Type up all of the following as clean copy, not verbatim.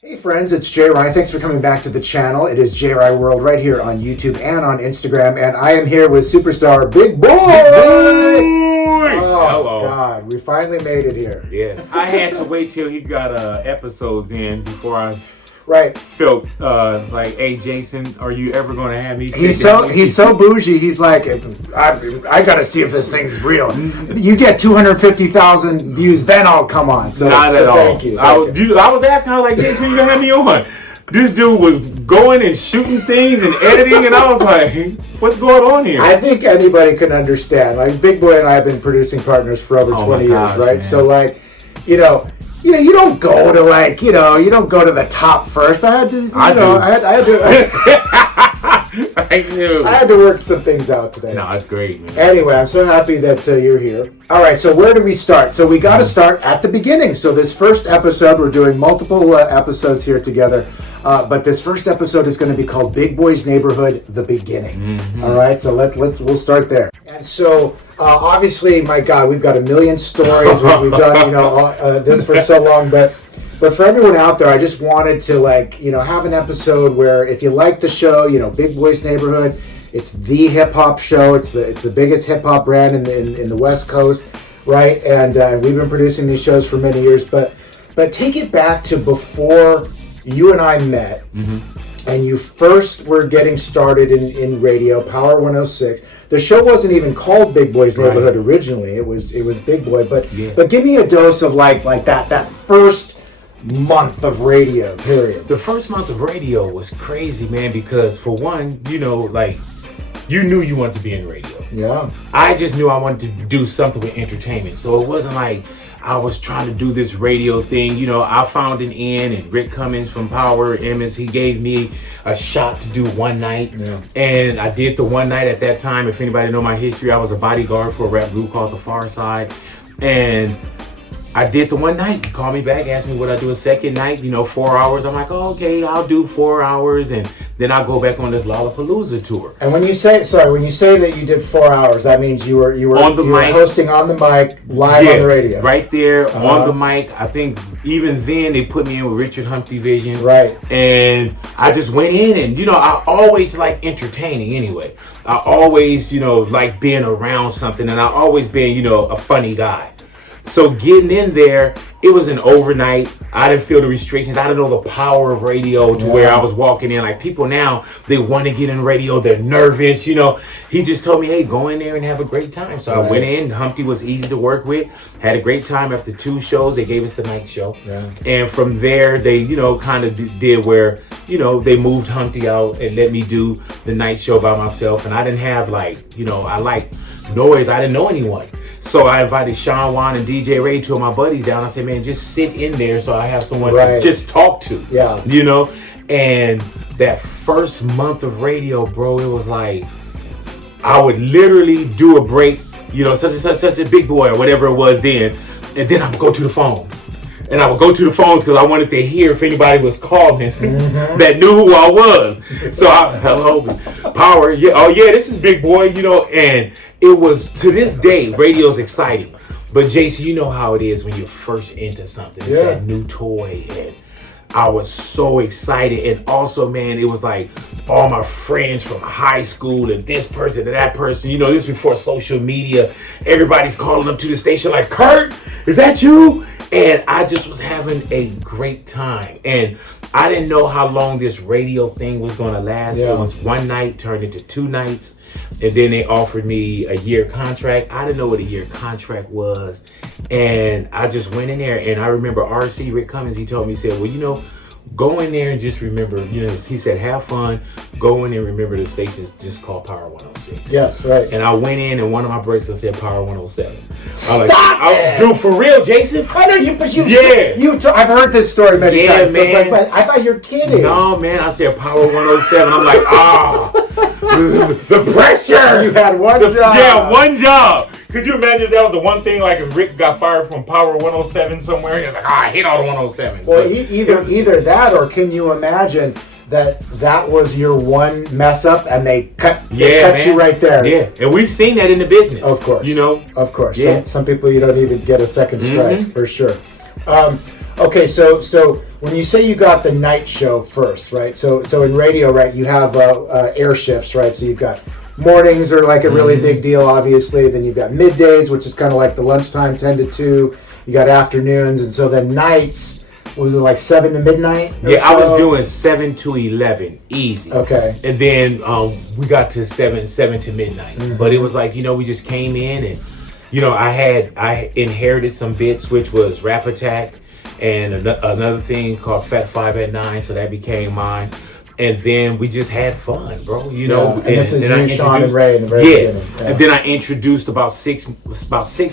Hey friends, it's Jay Ryan. Thanks for coming back to the channel. It is Jay Ryan World right here on YouTube and on Instagram. And I am here with superstar Big Boy! Oh, hello. God, we finally made it here. Yeah. I had to wait till he got episodes in before I felt like, hey, Jason, are you ever going to have me? He's so bougie. He's like, I got to see if this thing's real. You get 250,000 views, then I'll come on. So not at all. Thank you. I was asking, I was like, Jason, when you going to have me on? This dude was going and shooting things and editing, and I was like, what's going on here? I think anybody can understand. Like, Big Boy and I have been producing partners for over 20 years, right? Man. So, like, you don't go to you don't go to the top first. I had to work some things out today. No, that's great, man. Anyway, I'm so happy that you're here. All right, so where do we start? So we got to start at the beginning. So this first episode, we're doing multiple episodes here together, but this first episode is going to be called Big Boy's Neighborhood: The Beginning. Mm-hmm. All right, so we'll start there. And so obviously, my God, we've got a million stories. We've done this for so long, but for everyone out there, I just wanted to have an episode where if you like the show, Big Boy's Neighborhood, it's the hip hop show. It's the biggest hip hop brand in the West Coast, right? And we've been producing these shows for many years, but take it back to before you and I met, mm-hmm. and you first were getting started in radio, Power 106. The show wasn't even called Big Boy's Neighborhood originally. It was Big Boy, but give me a dose of like that first month of radio period. The first month of radio was crazy, man, because for one, you knew you wanted to be in radio. Yeah. I just knew I wanted to do something with entertainment. So it wasn't like I was trying to do this radio thing. I found an in, and Rick Cummings from Power Emmons, he gave me a shot to do one night. Yeah. And I did the one night at that time. If anybody know my history, I was a bodyguard for a rap group called The Far Side. And I did the one night. He called me back, asked me would I do a second night, 4 hours. I'm like, oh, okay, I'll do 4 hours, and then I'll go back on this Lollapalooza tour. And when you say that you did 4 hours, that means you were on the mic, hosting on the mic, live on the radio. Right there on the mic. I think even then they put me in with Richard Humphrey Vision. Right. And I just went in, and I always like entertaining anyway. I always, like being around something, and I always been, a funny guy. So getting in there, it was an overnight. I didn't feel the restrictions. I didn't know the power of radio to where I was walking in. Like people now, they want to get in radio. They're nervous, He just told me, hey, go in there and have a great time. So I went in. Humpty was easy to work with. Had a great time. After 2 shows, they gave us the night show. Yeah. And from there, they, kind of did where, they moved Humpty out and let me do the night show by myself. And I didn't have I like noise. I didn't know anyone. So I invited Sean Wan and DJ Ray, 2 of my buddies, down. I said, man, just sit in there so I have someone to just talk to. Yeah. And that first month of radio, bro, it was like I would literally do a break, such a Big Boy or whatever it was then, and then I would go to the phones. And I would go to the phones because I wanted to hear if anybody was calling that knew who I was. So hello, Power, this is Big Boy, and it was, to this day, radio's exciting. But Jason, you know how it is when you're first into something. It's that new toy, and I was so excited. And also, man, it was like all my friends from high school and this person and that person. This before social media. Everybody's calling up to the station like, Kurt, is that you? And I just was having a great time. And I didn't know how long this radio thing was going to last. Yeah. It was one night turned into 2 nights. And then they offered me a year contract. I didn't know what a year contract was. And I just went in there. And I remember RC, Rick Cummings, he told me, he said, well, go in there and just remember, he said, have fun. Go in and remember the station's just called Power 106. Yes, right. And I went in, and one of my breaks, I said Power 107. Stop it! Dude, for real, Jason? I know you, but I've heard this story many times, man. But I thought you're kidding. No, man, I said Power 107. I'm like, the pressure. You had one job. Yeah, one job. Could you imagine if that was the one thing, like if Rick got fired from Power 107 somewhere, and he was like, I hate all the 107s. Well, either that, or can you imagine that was your one mess up and they cut you right there? Yeah, and we've seen that in the business. Of course. Of course. Yeah. Some people you don't even get a second strike, for sure. Okay, so when you say you got the night show first, right? So in radio, right, you have air shifts, right? So you've got mornings are like a really big deal, obviously. Then you've got middays, which is kind of like the lunchtime, 10 to 2. You got afternoons, and so then nights, was it like 7 to midnight? Yeah, I was doing 7 to 11, easy. Okay. And then we got to 7 to midnight. But it was like, we just came in and, I inherited some bits, which was Rap Attack and another thing called Fat 5 at 9, so that became mine. And then we just had fun, bro. And this is you, Sean, and Ray in the very beginning. Yeah. And then I introduced about 6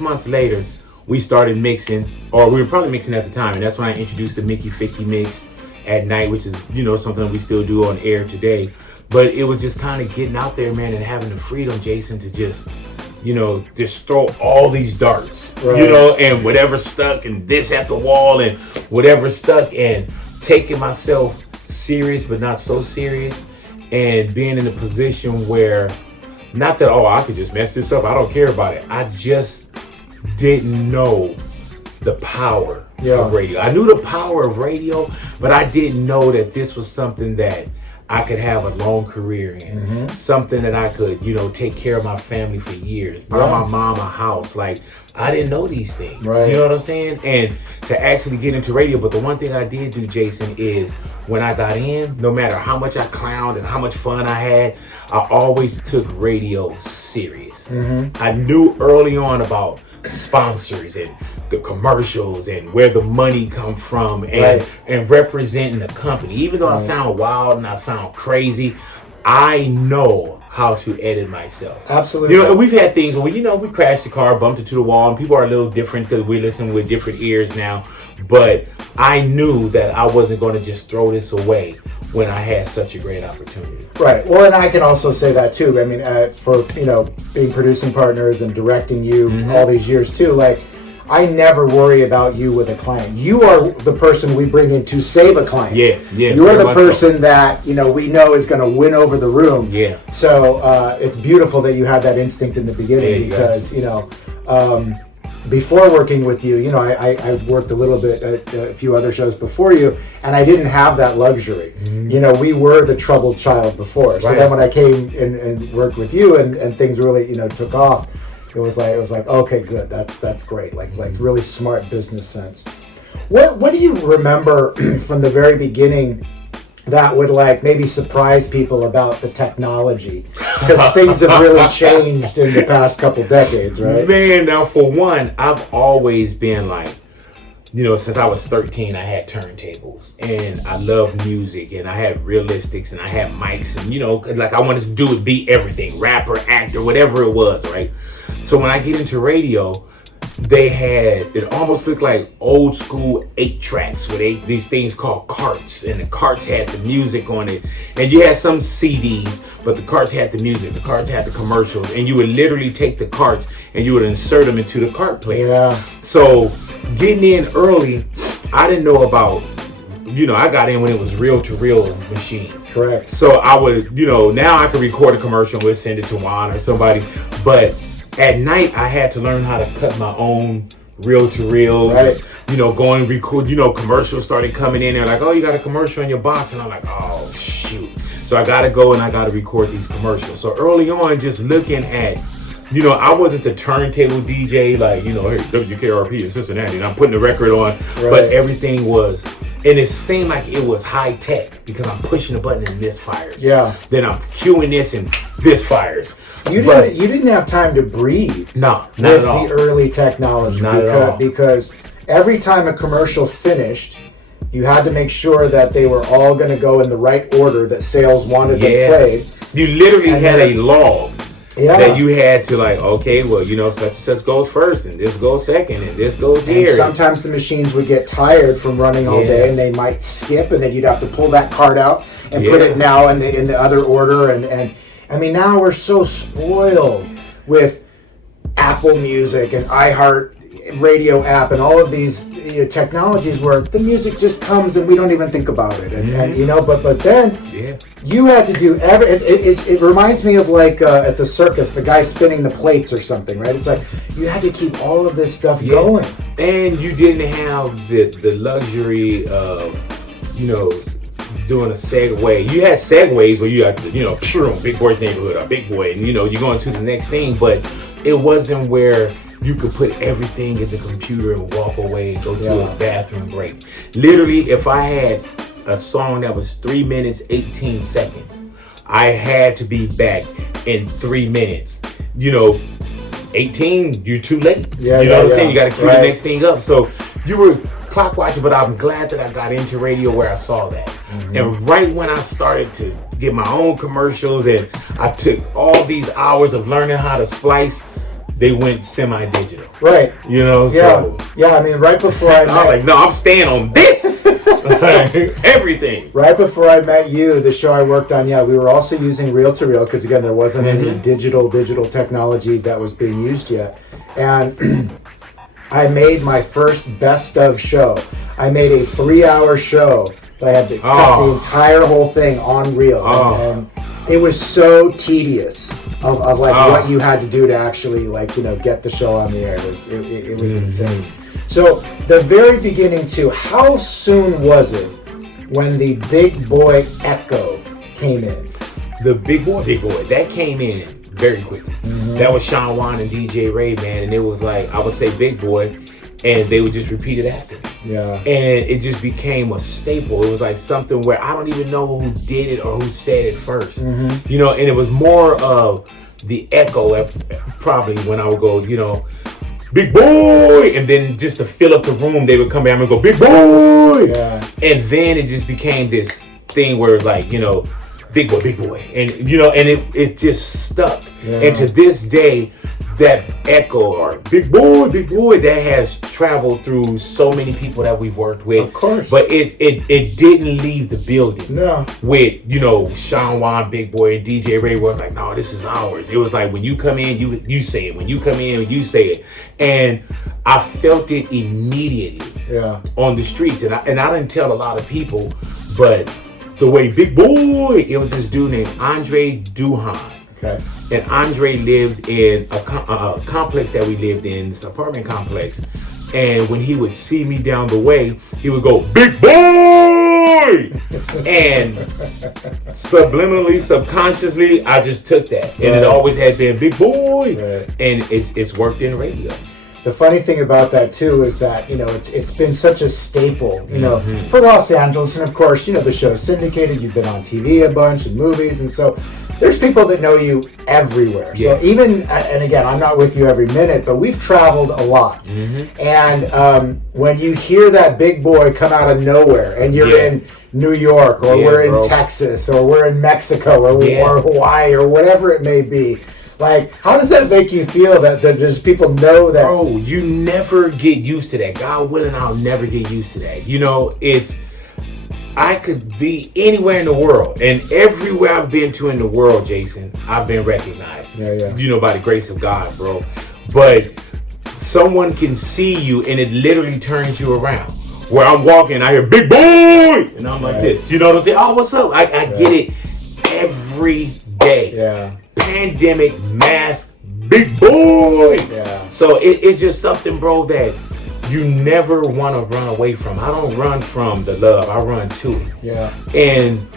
months later, we started mixing, or we were probably mixing at the time, and that's when I introduced the Mickey Ficky mix at night, which is, something we still do on air today. But it was just kind of getting out there, man, and having the freedom, Jason, to just throw all these darts, right. And whatever stuck, and this at the wall, and whatever stuck, and taking myself serious but not so serious, and being in a position where, not that, I could just mess this up, I don't care about it. I just didn't know the power of radio. I knew the power of radio, but I didn't know that this was something that I could have a long career in, something that I could, take care of my family for years, buy my mom a house. Like, I didn't know these things, right. You know what I'm saying? And to actually get into radio, but the one thing I did do, Jason, is when I got in, no matter how much I clowned and how much fun I had, I always took radio serious. I knew early on about sponsors and the commercials and where the money come from, and representing the company. Even though I sound wild and I sound crazy, I know how to edit myself. Absolutely. And we've had things where we crashed the car, bumped into the wall, and people are a little different because we listen with different ears now. But I knew that I wasn't going to just throw this away when I had such a great opportunity. Right. Well, and I can also say that too. I mean, for being producing partners and directing you all these years too, like, I never worry about you with a client. You are the person we bring in to save a client. Yeah. You're the person that we know is going to win over the room. Yeah. So it's beautiful that you had that instinct in the beginning, because before working with you, I worked a little bit at a few other shows before you, and I didn't have that luxury. We were the troubled child before. So then when I came and worked with you, and things really took off, it was like okay, good, that's great, like really smart business sense. What do you remember from the very beginning that would maybe surprise people about the technology, because things have really changed in the past couple decades, right? Man, now for one, I've always been since I was 13, I had turntables, and I love music, and I had realistics, and I had mics, and I wanted to be everything, rapper, actor, whatever it was, right? So when I get into radio, it almost looked like old school 8-tracks with these things called carts, and the carts had the music on it, and you had some CDs, but the carts had the music, the carts had the commercials, and you would literally take the carts and you would insert them into the cart player. Yeah. So getting in early, I didn't know about, I got in when it was reel-to-reel machines. Correct. So I would, now I can record a commercial and we'll send it to Juan or somebody, but at night, I had to learn how to cut my own reel-to-reels. Right. Going record. Commercials started coming in. They're like, "Oh, you got a commercial in your box," and I'm like, "Oh shoot!" So I got to go and I got to record these commercials. So early on, just looking at, I wasn't the turntable DJ like, hey, WKRP in Cincinnati, and I'm putting the record on, but everything was. And it seemed like it was high tech because I'm pushing the button and this fires. Yeah. Then I'm cueing this and this fires. You didn't have time to breathe. No, not with at all. the early technology. Not at all. Because every time a commercial finished, you had to make sure that they were all going to go in the right order that sales wanted them played. You literally had a log that you had to okay, well, such and such goes first, and this goes second, and this goes here. And sometimes the machines would get tired from running all day, and they might skip, and then you'd have to pull that card out and put it now in the other order. And I mean, now we're so spoiled with Apple Music and iHeart Radio app and all of these technologies where the music just comes and we don't even think about it, and you know, but then you had to do it reminds me of like at the circus, the guy spinning the plates or something, right? It's like you had to keep all of this stuff going, and you didn't have the luxury of, you know, doing a segue. You had segues where you had to, you know, Big Boy's Neighborhood or Big Boy, and you know, you're going to the next thing, but it wasn't where you could put everything in the computer and walk away and go to a bathroom break. Literally, if I had a song that was 3 minutes, 18 seconds, I had to be back in 3 minutes. You know, 18, you're too late. You know what I'm saying? You got to cue the next thing up. So you were clock watching, but I'm glad that I got into radio where I saw that. And right when I started to get my own commercials and I took all these hours of learning how to splice, they went semi-digital. Right. You know, so. Yeah, I mean, right before I met... I'm like, no, I'm staying on this. Everything. Right before I met you, the show I worked on, we were also using reel-to-reel because, again, there wasn't any digital technology that was being used yet. And I made my first best of show. I made a 3-hour show. I had to cut the entire whole thing on reel. And it was so tedious of like what you had to do to actually, like, you know, get the show on the air. It was insane. So the very beginning too, how soon was it when the Big Boy Echo came in? The Big Boy, that came in very quickly. That was Sean Wan and DJ Ray, man, and it was like, I would say Big Boy, and they would just repeat it after me. Yeah. And it just became a staple. It was like something where I don't even know who did it or who said it first. You know, and it was more of the echo, probably when I would go, you know, Big Boy, and then just to fill up the room, they would come down and go, Big Boy. Yeah. And then it just became this thing where it's like, you know, Big Boy, and you know, and it just stuck. And to this day, that echo or Big Boy, that has traveled through so many people that we've worked with. Of course. But it didn't leave the building. No. With, you know, Sean Wan, Big Boy, and DJ Ray was like, no, this is ours. It was like, when you come in, you say it. When you come in, you say it. And I felt it immediately on the streets. And I didn't tell a lot of people, but the way Big Boy, it was this dude named Andre Duhan. Okay. And Andre lived in a complex that we lived in, this apartment complex. And when he would see me down the way, he would go, Big Boy! And subliminally, subconsciously, I just took that. And it always had been Big Boy. And it's worked in radio. The funny thing about that too is that, you know, it's been such a staple, you know, for Los Angeles, and of course, you know, the show's syndicated, you've been on TV a bunch and movies, and so there's people that know you everywhere. So even, and again, I'm not with you every minute, but we've traveled a lot. And when you hear that Big Boy come out of nowhere and you're in New York, or we're in Texas, or we're in Mexico, or Hawaii, or whatever it may be, like, how does that make you feel that there's people know that? Bro, you never get used to that. God willing, I'll never get used to that. You know, I could be anywhere in the world, and everywhere I've been to in the world, Jason, I've been recognized. You know, by the grace of God, bro. But someone can see you, and it literally turns you around. Where I'm walking, I hear Big Boy, and I'm like this. You know what I'm saying? Oh, what's up? I get it every day. Pandemic, mask, Big Boy. So it's just something, bro, that you never want to run away from. I don't run from the love. I run to it. And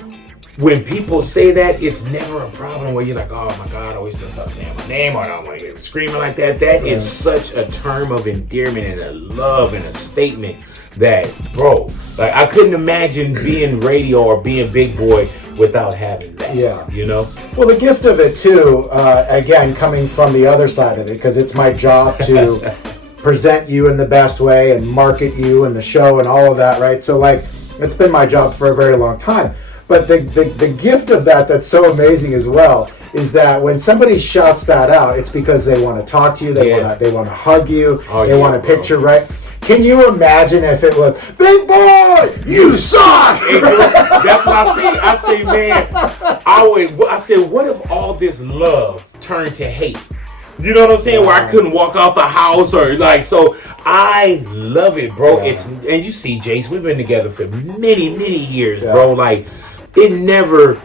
when people say that, it's never a problem where you're like, oh my God, I always just stop saying my name, or I don't want to get screaming like that. That is such a term of endearment and a love and a statement that, bro, like, I couldn't imagine being radio or being Big Boy without having that. You know? Well, the gift of it too, again, coming from the other side of it, because it's my job to present you in the best way and market you and the show and all of that, right? So, like, it's been my job for a very long time. But the gift of that that's so amazing as well is that when somebody shouts that out, it's because they want to talk to you, they want to hug you, they want a picture, right? Can you imagine if it was, Big Boy, you suck? That's what I see. I say, man, I said, what if all this love turned to hate? You know what I'm saying? Where I couldn't walk out the house or like, so I love it, bro. Yeah. And you see, Jace, we've been together for many years, bro. Like, it never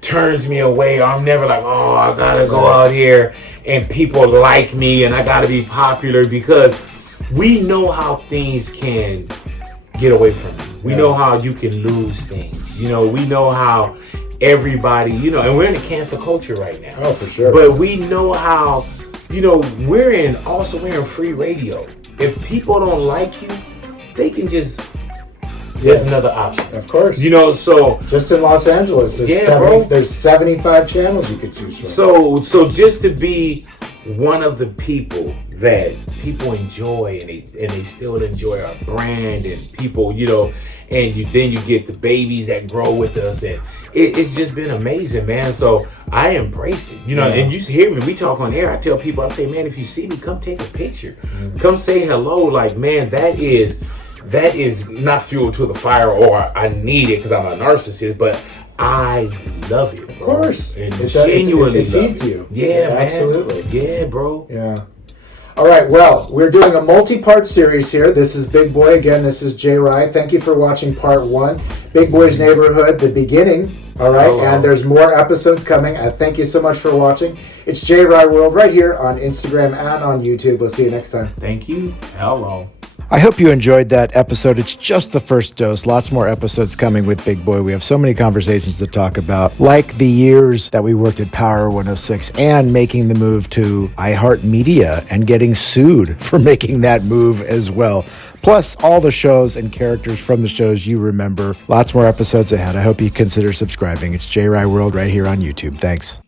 turns me away. I'm never like, oh, I gotta go out here and people like me and I gotta be popular, because we know how things can get away from you. We know how you can lose things. You know, we know how everybody, you know, and we're in a cancel culture right now. Oh, for sure. But we know how, you know, we're in free radio. If people don't like you, they can just there's another option. Of course. You know, so just in Los Angeles, there's 75 channels you could choose from. So just to be one of the people that people enjoy and they still enjoy our brand, and people, you know, and then you get the babies that grow with us, and it's just been amazing, man. So I embrace it, you know. And you hear me, we talk on air, I tell people, I say, man, if you see me, come take a picture, come say hello. Like, man, that is not fuel to the fire, or I need it because I'm a narcissist, but I love it, bro. Of course. And genuinely it feeds you. Yeah, man. Absolutely. Yeah, bro. Yeah. All right, well, we're doing a multi-part series here. This is Big Boy. Again, this is Jay Rye. Thank you for watching part 1. Big Boy's Neighborhood, the beginning. All right, and there's more episodes coming. Thank you so much for watching. It's Jay Rye World right here on Instagram and on YouTube. We'll see you next time. Thank you. Hello. I hope you enjoyed that episode. It's just the first dose. Lots more episodes coming with Big Boy. We have so many conversations to talk about, like the years that we worked at Power 106 and making the move to iHeartMedia and getting sued for making that move as well. Plus all the shows and characters from the shows you remember. Lots more episodes ahead. I hope you consider subscribing. It's Jay Rye World right here on YouTube. Thanks.